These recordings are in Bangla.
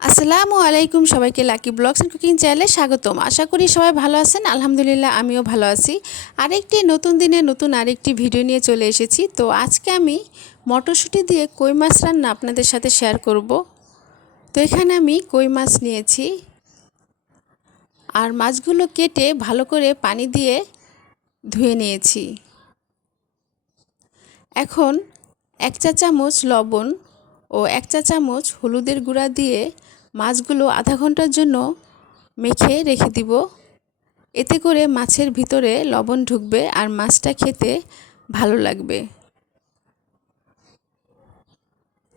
আসসালামু আলাইকুম, সবাইকে লাকি ব্লগস এন্ড কুকিং চ্যানেলে স্বাগতম। আশা করি সবাই ভালো আছেন। আলহামদুলিল্লাহ আমিও ভালো আছি। আরেকটি নতুন দিনে নতুন আরেকটি ভিডিও নিয়ে চলে এসেছি। তো আজকে আমি মটরশুঁটি দিয়ে কই মাছ রান্না আপনাদের সাথে শেয়ার করব। তো এখানে আমি কই মাছ নিয়েছি আর মাছগুলো কেটে ভালো করে পানি দিয়ে ধুয়ে নিয়েছি। এখন 1 চা চামচ লবণ ও 1 চা চামচ হলুদের গুঁড়া দিয়ে মাছগুলো আধা ঘন্টার জন্য মেখে রেখে দিব। এতে করে মাছের ভিতরে লবণ ঢুকবে আর মাছটা খেতে ভালো লাগবে।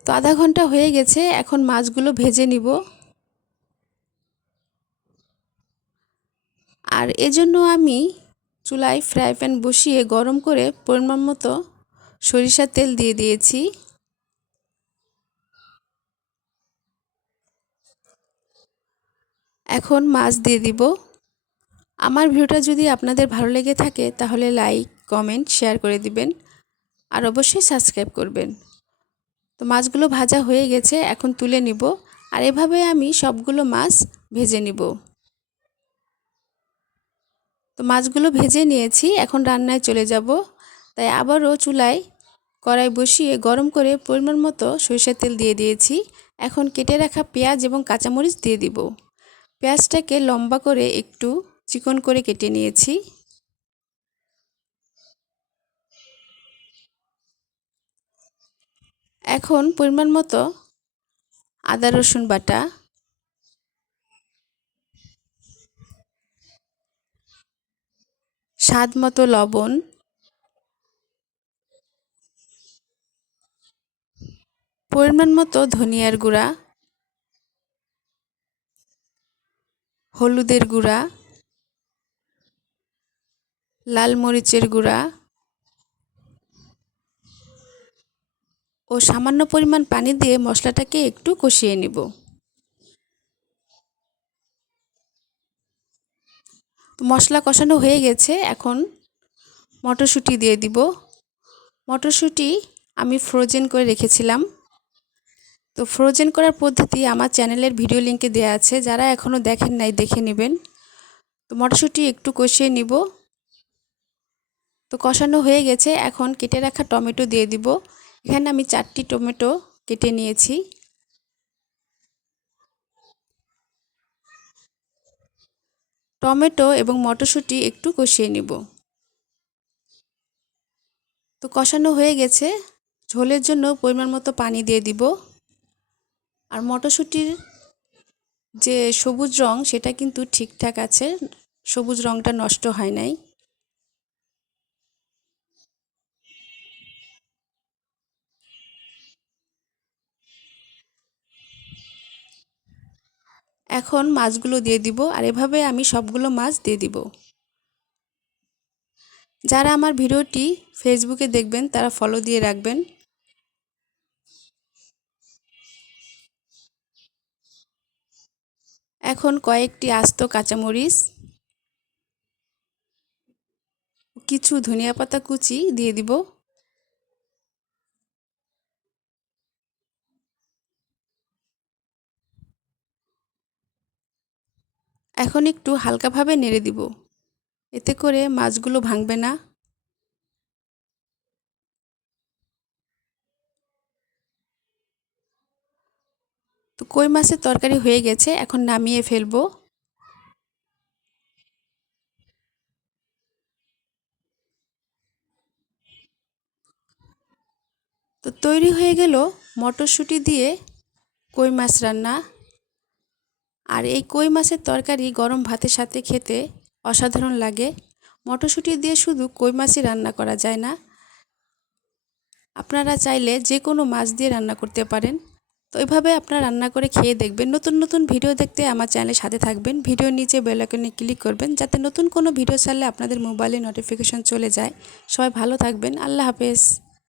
তো আধা ঘন্টা হয়ে গেছে, এখন মাছগুলো ভেজে নিব। আর এজন্য আমি চুলায় ফ্রাই প্যান বসিয়ে গরম করে পরিমাণ মতো সরিষার তেল দিয়ে দিয়েছি। এখন মাছ দিয়ে দিব। আমার ভিডিওটা যদি আপনাদের ভালো লেগে থাকে তাহলে লাইক, কমেন্ট, শেয়ার করে দিবেন আর অবশ্যই সাবস্ক্রাইব করবেন। তো মাছগুলো ভাজা হয়ে গেছে, এখন তুলে নিব। আর এভাবে আমি সবগুলো মাছ ভেজে নিব। তো মাছগুলো ভেজে নিয়েছি, এখন রান্নায় চলে যাব। তাই আবারও চুলায় কড়াই বসিয়ে গরম করে পরিমাণ মতো সরিষার তেল দিয়ে দিয়েছি। এখন কেটে রাখা পেঁয়াজ এবং কাঁচামরিচ দিয়ে দিব। পেঁয়াজটাকে লম্বা করে একটু চিকন করে কেটে নিয়েছি। এখন পরিমাণ মতো আদা রসুন বাটা, স্বাদ মতো লবণ, পরিমাণ মতো ধনিয়ার গুঁড়া, হলুদের গুঁড়া, লাল মরিচের গুঁড়া ও সামান্য পরিমাণ পানি দিয়ে মশলাটাকে একটু কষিয়ে নিব। মশলা কষানো হয়ে গেছে, এখন মটরশুঁটি দিয়ে দিব। মটরশুঁটি আমি ফ্রোজেন করে রেখেছিলাম। তো ফ্রোজেন করার পদ্ধতি আমার চ্যানেলের ভিডিও লিঙ্কে দেওয়া আছে, যারা এখনও দেখেন নাই দেখে নেবেন। তো মটরশুঁটি একটু কষিয়ে নিব। তো কষানো হয়ে গেছে, এখন কেটে রাখা টমেটো দিয়ে দিব। এখানে আমি 4টি টমেটো কেটে নিয়েছি। টমেটো এবং মটরশুঁটি একটু কষিয়ে নিব। তো কষানো হয়ে গেছে, ঝোলের জন্য পরিমাণ মতো পানি দিয়ে দিব। আর মটরশুঁটির যে সবুজ রং সেটা কিন্তু ঠিকঠাক আছে, সবুজ রংটা নষ্ট হয় নাই। এখন মাছগুলো দিয়ে দিব আর এভাবে আমি সবগুলো মাছ দিয়ে দিব। যারা আমার ভিডিওটি ফেসবুকে দেখবেন তারা ফলো দিয়ে রাখবেন। এখন কয়েকটি আস্ত কাঁচামরিচ, কিছু ধনিয়া পাতা কুচি দিয়ে দিব। এখন একটু হালকাভাবে নেড়ে দিব, এতে করে মাছগুলো ভাঙবে না। তো কই মাছের তরকারি হয়ে গেছে, এখন নামিয়ে ফেলবো। তো তৈরি হয়ে গেল মটরশুঁটি দিয়ে কই মাছ রান্না। আর এই কই মাছের তরকারি গরম ভাতের সাথে খেতে অসাধারণ লাগে। মটরশুঁটি দিয়ে শুধু কই মাছই রান্না করা যায় না, আপনারা চাইলে যে কোনো মাছ দিয়ে রান্না করতে পারেন। তো এইভাবে আপনারা রান্না করে খেয়ে দেখবেন। নতুন নতুন ভিডিও দেখতে আমার চ্যানেলের সাথে থাকবেন। ভিডিওর নিচে বেল আইকনে ক্লিক করবেন যাতে নতুন কোনো ভিডিও ছাড়লে আপনাদের মোবাইলে নোটিফিকেশন চলে যায়। সবাই ভালো থাকবেন। আল্লাহ হাফেজ।